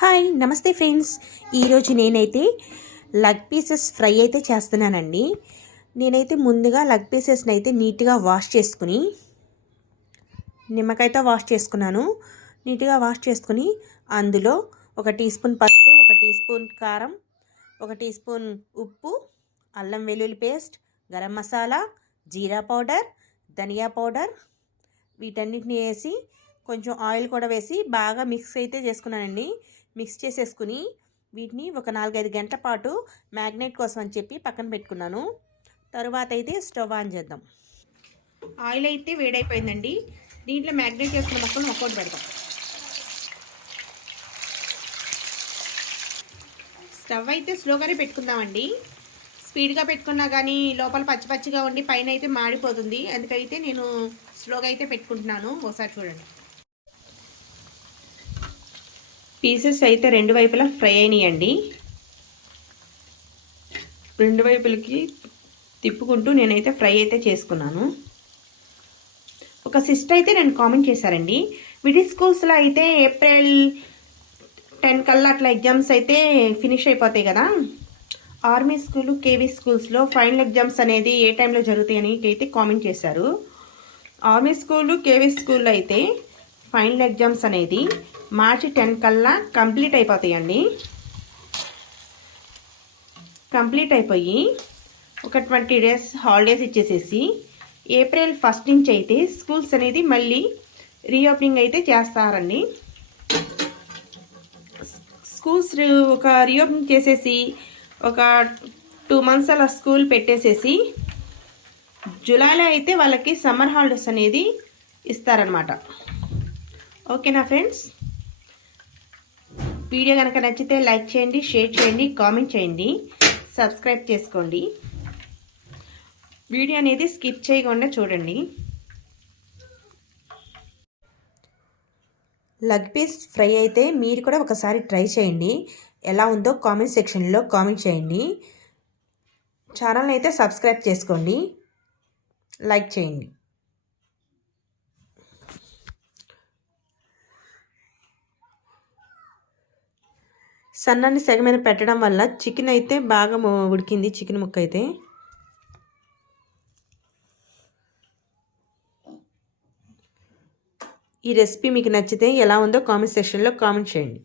Hi నమస్తే friends. ఈరోజు నేనైతే లగ్ పీసెస్ ఫ్రై అయితే చేస్తున్నానండి. నేనైతే ముందుగా లగ్ పీసెస్ని అయితే నీట్గా వాష్ చేసుకుని నిమ్మకాయతో వాష్ చేసుకున్నాను. నీట్గా వాష్ చేసుకుని అందులో 1 టీ స్పూన్ పసుపు, 1 టీ స్పూన్ కారం, 1 టీ స్పూన్ ఉప్పు, అల్లం వెల్లుల్లి పేస్ట్, గరం మసాలా, జీరా పౌడర్, ధనియా పౌడర్ వీటన్నిటిని వేసి కొంచెం ఆయిల్ కూడా వేసి బాగా మిక్స్ అయితే చేసుకున్నానండి. మిక్స్ చేసేసుకుని వీటిని ఒక 4-5 గంటల పాటు మ్యాగ్నేట్ కోసం అని చెప్పి పక్కన పెట్టుకున్నాను. తరువాత అయితే స్టవ్ ఆన్ చేద్దాం. ఆయిల్ అయితే వేడైపోయిందండి. దీంట్లో మ్యాగ్నేట్ చేసుకున్న మొక్కలు ఒక్కొక్కటి పెడతాం. స్టవ్ అయితే స్లోగానే పెట్టుకుందామండి. స్పీడ్గా పెట్టుకున్నా కానీ లోపల పచ్చి పచ్చిగా ఉండి పైన అయితే మాడిపోతుంది. అందుకైతే నేను స్లోగా అయితే పెట్టుకుంటున్నాను. ఒకసారి చూడండి. పీసెస్ అయితే 2 వైపులా ఫ్రై అయినాయండి. 2 వైపులకి తిప్పుకుంటూ నేనైతే ఫ్రై అయితే చేసుకున్నాను. ఒక సిస్టర్ అయితే నేను కామెంట్ చేశారండి, మిడిల్ స్కూల్స్లో అయితే ఏప్రిల్ 10 కల్లా అట్లా ఎగ్జామ్స్ అయితే ఫినిష్ అయిపోతాయి కదా, ఆర్మీ స్కూలు కేవీ స్కూల్స్లో ఫైనల్ ఎగ్జామ్స్ అనేది ఏ టైంలో జరుగుతాయని అయితే కామెంట్ చేశారు. ఆర్మీ స్కూలు కేవీ స్కూల్లో అయితే ఫైనల్ ఎగ్జామ్స్ అనేది మార్చి 10 కల్లా కంప్లీట్ అయిపోతాయండి. కంప్లీట్ అయిపోయి ఒక 20 డేస్ హాలిడేస్ ఇచ్చేసేసి ఏప్రిల్ 1 నుంచి అయితే స్కూల్స్ అనేది మళ్ళీ రీఓపెనింగ్ అయితే చేస్తారండి. స్కూల్స్ ఒక రీఓపెనింగ్ చేసేసి ఒక 2 మంత్స్ అలా స్కూల్ పెట్టేసేసి జూలైలో అయితే వాళ్ళకి సమ్మర్ హాలిడేస్ అనేది ఇస్తారనమాట. ఓకేనా ఫ్రెండ్స్? వీడియో కనుక నచ్చితే లైక్ చేయండి, షేర్ చేయండి, కామెంట్ చేయండి, సబ్స్క్రైబ్ చేసుకోండి. వీడియో అనేది స్కిప్ చేయకుండా చూడండి. లగ్ పీస్ ఫ్రై అయితే మీరు కూడా ఒకసారి ట్రై చేయండి. ఎలా ఉందో కామెంట్ సెక్షన్లో కామెంట్ చేయండి. ఛానల్ని అయితే సబ్స్క్రైబ్ చేసుకోండి, లైక్ చేయండి. సన్నని సెగ మీద పెట్టడం వల్ల చికెన్ అయితే బాగా ఉడికింది. చికెన్ ముక్క అయితే ఈ రెసిపీ మీకు నచ్చితే ఎలా ఉందో కామెంట్ సెక్షన్లో కామెంట్ చేయండి.